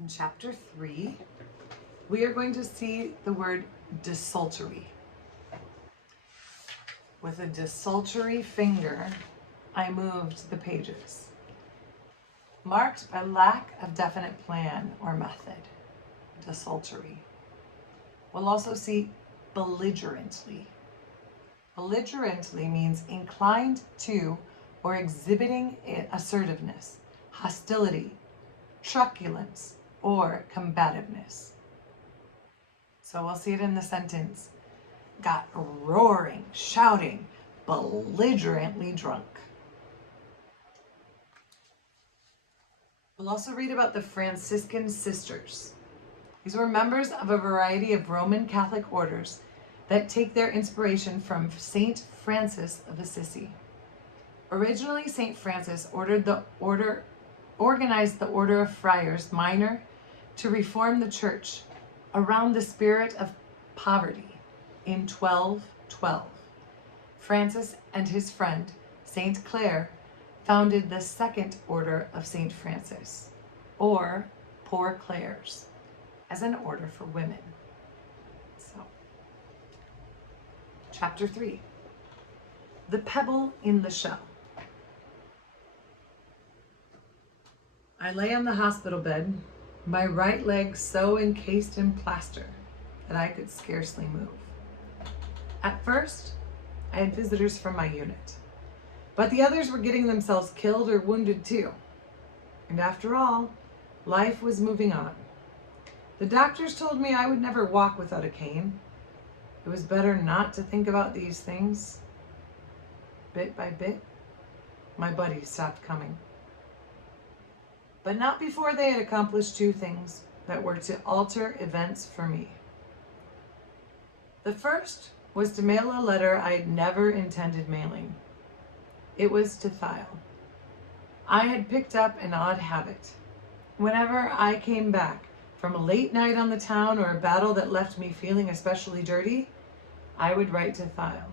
In chapter 3, we are going to see the word desultory. With a desultory finger, I moved the pages, marked by lack of definite plan or method. Desultory. We'll also see belligerently. Belligerently means inclined to or exhibiting assertiveness, hostility, truculence, or combativeness. So we'll see it in the sentence. Got roaring, shouting, belligerently drunk. We'll also read about the Franciscan sisters. These were members of a variety of Roman Catholic orders that take their inspiration from Saint Francis of Assisi. Originally, Saint Francis organized the order of friars minor to reform the church around the spirit of poverty in 1212. Francis and his friend, Saint Clare, founded the Second Order of Saint Francis, or Poor Clares, as an order for women. So, chapter 3, the pebble in the shell. I lay on the hospital bed, my right leg so encased in plaster that I could scarcely move. At first, I had visitors from my unit, but the others were getting themselves killed or wounded too. And after all, life was moving on. The doctors told me I would never walk without a cane. It was better not to think about these things. Bit by bit, my buddies stopped coming. But not before they had accomplished two things that were to alter events for me. The first was to mail a letter I had never intended mailing. It was to Thiel. I had picked up an odd habit. Whenever I came back from a late night on the town or a battle that left me feeling especially dirty, I would write to Thiel.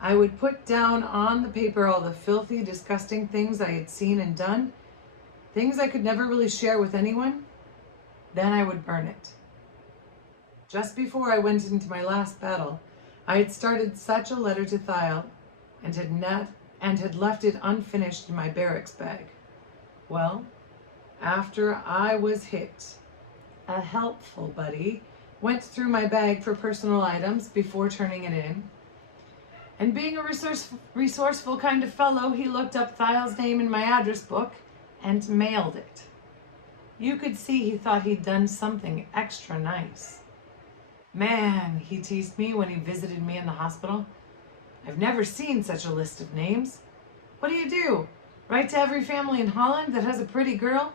I would put down on the paper all the filthy, disgusting things I had seen and done, things I could never really share with anyone. Then I would burn it. Just before I went into my last battle, I had started such a letter to Thiel and had left it unfinished in my barracks bag. Well, after I was hit, a helpful buddy went through my bag for personal items before turning it in. And being a resourceful kind of fellow, he looked up Thiel's name in my address book and mailed it. You could see he thought he'd done something extra nice. Man, he teased me when he visited me in the hospital. I've never seen such a list of names. What do? Write to every family in Holland that has a pretty girl?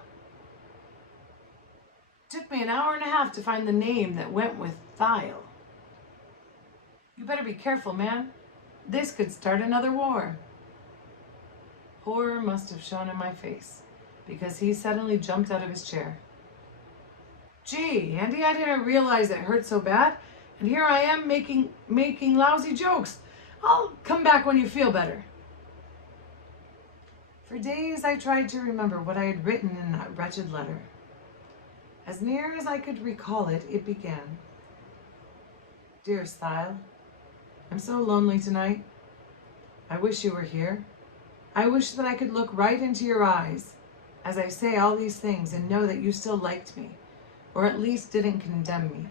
Took me an hour and a half to find the name that went with Thiel. You better be careful, man. This could start another war. Horror must have shown in my face, because he suddenly jumped out of his chair. Gee, Andy, I didn't realize it hurt so bad, and here I am making lousy jokes. I'll come back when you feel better. For days I tried to remember what I had written in that wretched letter. As near as I could recall it, it began. Dearest Thiel, I'm so lonely tonight. I wish you were here. I wish that I could look right into your eyes as I say all these things and know that you still liked me, or at least didn't condemn me.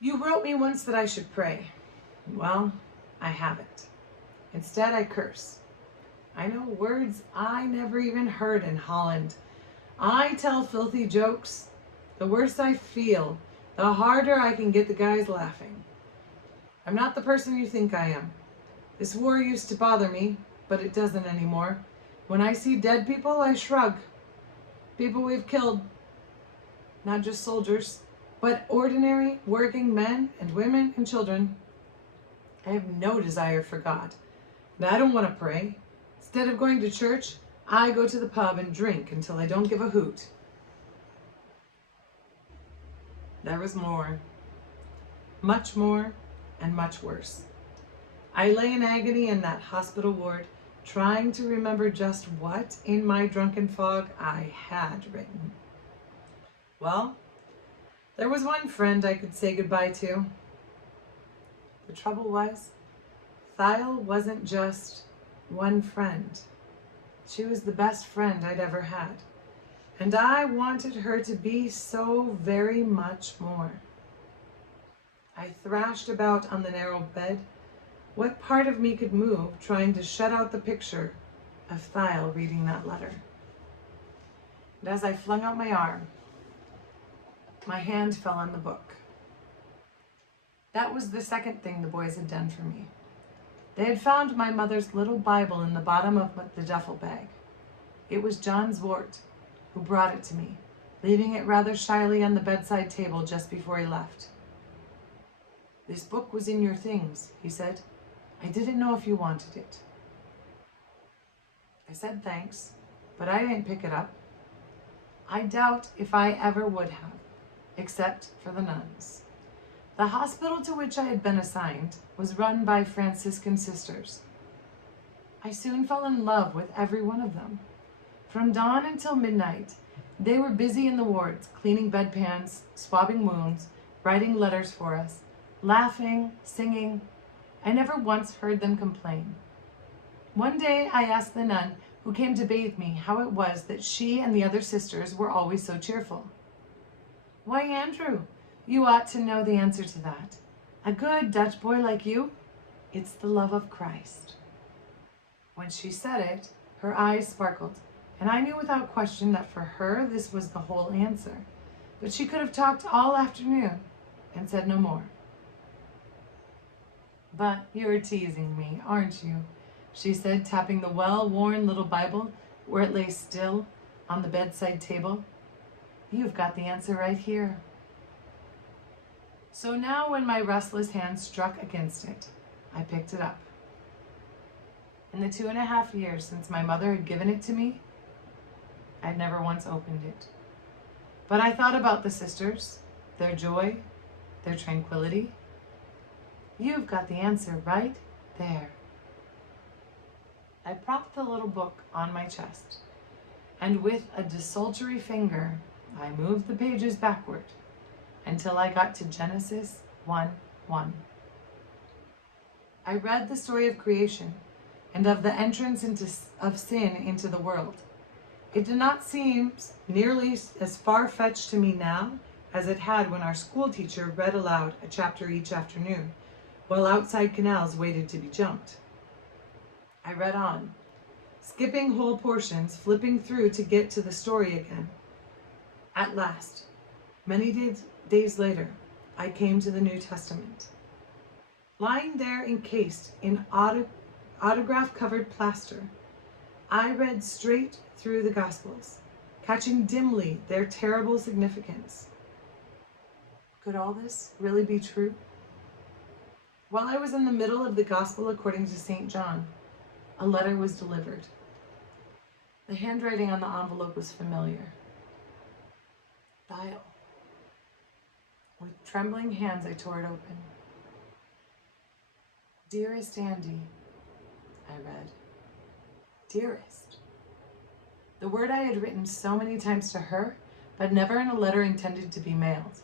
You wrote me once that I should pray. Well, I haven't. Instead, I curse. I know words I never even heard in Holland. I tell filthy jokes. The worse I feel, the harder I can get the guys laughing. I'm not the person you think I am. This war used to bother me, but it doesn't anymore. When I see dead people, I shrug. People we've killed. Not just soldiers, but ordinary working men and women and children. I have no desire for God, but I don't want to pray. Instead of going to church, I go to the pub and drink until I don't give a hoot. There was more, much more, and much worse. I lay in agony in that hospital ward, trying to remember just what in my drunken fog I had written. Well, there was one friend I could say goodbye to. The trouble was, Thiel wasn't just one friend. She was the best friend I'd ever had. And I wanted her to be so very much more. I thrashed about on the narrow bed. What part of me could move, trying to shut out the picture of Thiel reading that letter? And as I flung out my arm, my hand fell on the book. That was the second thing the boys had done for me. They had found my mother's little Bible in the bottom of the duffel bag. It was John Zwart who brought it to me, leaving it rather shyly on the bedside table just before he left. "This book was in your things," he said. "I didn't know if you wanted it." I said thanks, but I didn't pick it up. I doubt if I ever would have, except for the nuns. The hospital to which I had been assigned was run by Franciscan sisters. I soon fell in love with every one of them. From dawn until midnight, they were busy in the wards, cleaning bedpans, swabbing wounds, writing letters for us, laughing, singing. I never once heard them complain. One day I asked the nun who came to bathe me how it was that she and the other sisters were always so cheerful. "Why, Andrew, you ought to know the answer to that. A good Dutch boy like you, it's the love of Christ." When she said it, her eyes sparkled, and I knew without question that for her this was the whole answer. But she could have talked all afternoon and said no more. "But you're teasing me, aren't you?" she said, tapping the well-worn little Bible where it lay still on the bedside table. "You've got the answer right here." So now when my restless hand struck against it, I picked it up. In the 2.5 years since my mother had given it to me, I'd never once opened it. But I thought about the sisters, their joy, their tranquility. You've got the answer right there. I propped the little book on my chest, and with a desultory finger, I moved the pages backward until I got to Genesis 1:1. I read the story of creation and of the entrance of sin into the world. It did not seem nearly as far-fetched to me now as it had when our school teacher read aloud a chapter each afternoon, while outside canals waited to be jumped. I read on, skipping whole portions, flipping through to get to the story again. At last, many days later, I came to the New Testament. Lying there encased in autograph-covered plaster, I read straight through the Gospels, catching dimly their terrible significance. Could all this really be true? While I was in the middle of the Gospel according to St. John, a letter was delivered. The handwriting on the envelope was familiar. Thiel. With trembling hands, I tore it open. "Dearest Andy," I read. Dearest. The word I had written so many times to her, but never in a letter intended to be mailed.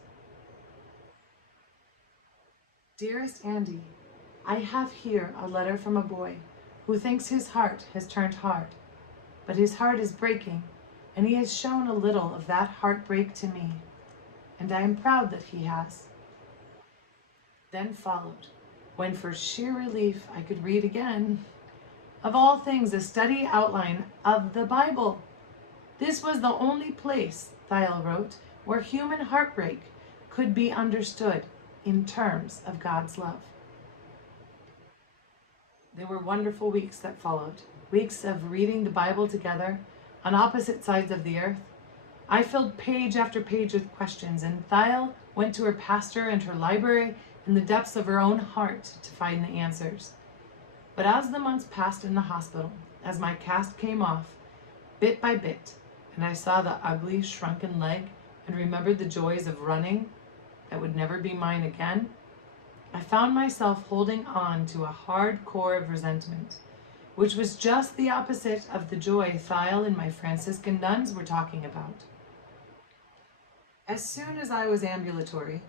"Dearest Andy, I have here a letter from a boy who thinks his heart has turned hard, but his heart is breaking, and he has shown a little of that heartbreak to me, and I am proud that he has." Then followed, when for sheer relief I could read again, of all things, a study outline of the Bible. This was the only place, Thiel wrote, where human heartbreak could be understood in terms of God's love. There were wonderful weeks that followed, weeks of reading the Bible together on opposite sides of the earth. I filled page after page with questions, and Thiel went to her pastor and her library in the depths of her own heart to find the answers. But as the months passed in the hospital, as my cast came off, bit by bit, and I saw the ugly, shrunken leg and remembered the joys of running that would never be mine again, I found myself holding on to a hard core of resentment, which was just the opposite of the joy Thiel and my Franciscan nuns were talking about. As soon as I was ambulatory,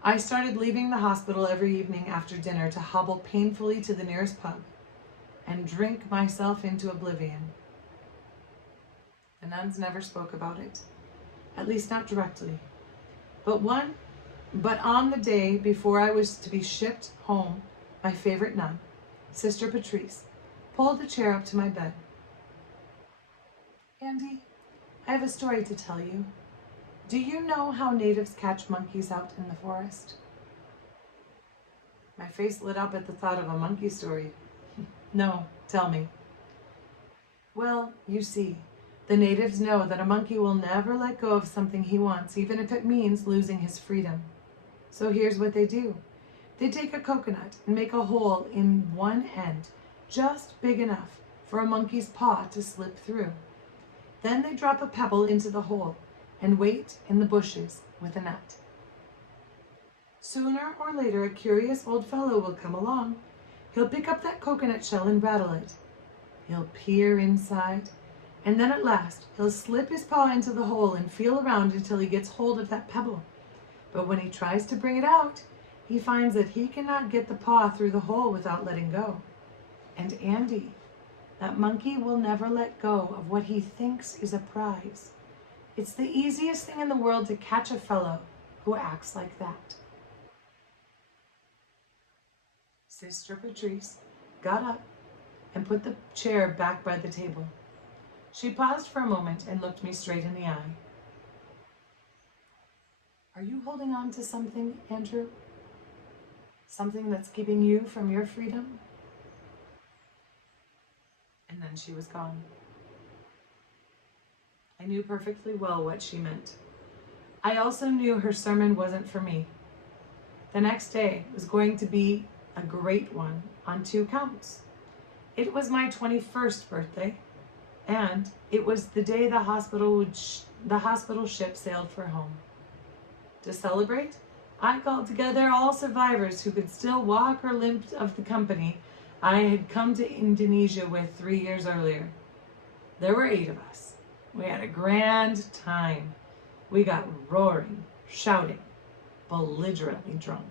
I started leaving the hospital every evening after dinner to hobble painfully to the nearest pub and drink myself into oblivion. The nuns never spoke about it, at least not directly. But on the day before I was to be shipped home, my favorite nun, Sister Patrice, pulled a chair up to my bed. "Andy, I have a story to tell you. Do you know how natives catch monkeys out in the forest?" My face lit up at the thought of a monkey story. "No, tell me." "Well, you see, the natives know that a monkey will never let go of something he wants, even if it means losing his freedom. So here's what they do. They take a coconut and make a hole in one end, just big enough for a monkey's paw to slip through. Then they drop a pebble into the hole and wait in the bushes with a net. Sooner or later, a curious old fellow will come along. He'll pick up that coconut shell and rattle it. He'll peer inside, and then at last he'll slip his paw into the hole and feel around until he gets hold of that pebble. But when he tries to bring it out, he finds that he cannot get the paw through the hole without letting go. And Andy, that monkey will never let go of what he thinks is a prize. It's the easiest thing in the world to catch a fellow who acts like that." Sister Patrice got up and put the chair back by the table. She paused for a moment and looked me straight in the eye. "Are you holding on to something, Andrew? Something that's keeping you from your freedom?" And then she was gone. I knew perfectly well what she meant. I also knew her sermon wasn't for me. The next day was going to be a great one on 2 counts. It was my 21st birthday, and it was the day the hospital ship sailed for home. To celebrate, I called together all survivors who could still walk or limp of the company I had come to Indonesia with 3 years earlier. There were 8 of us. We had a grand time. We got roaring, shouting, belligerently drunk.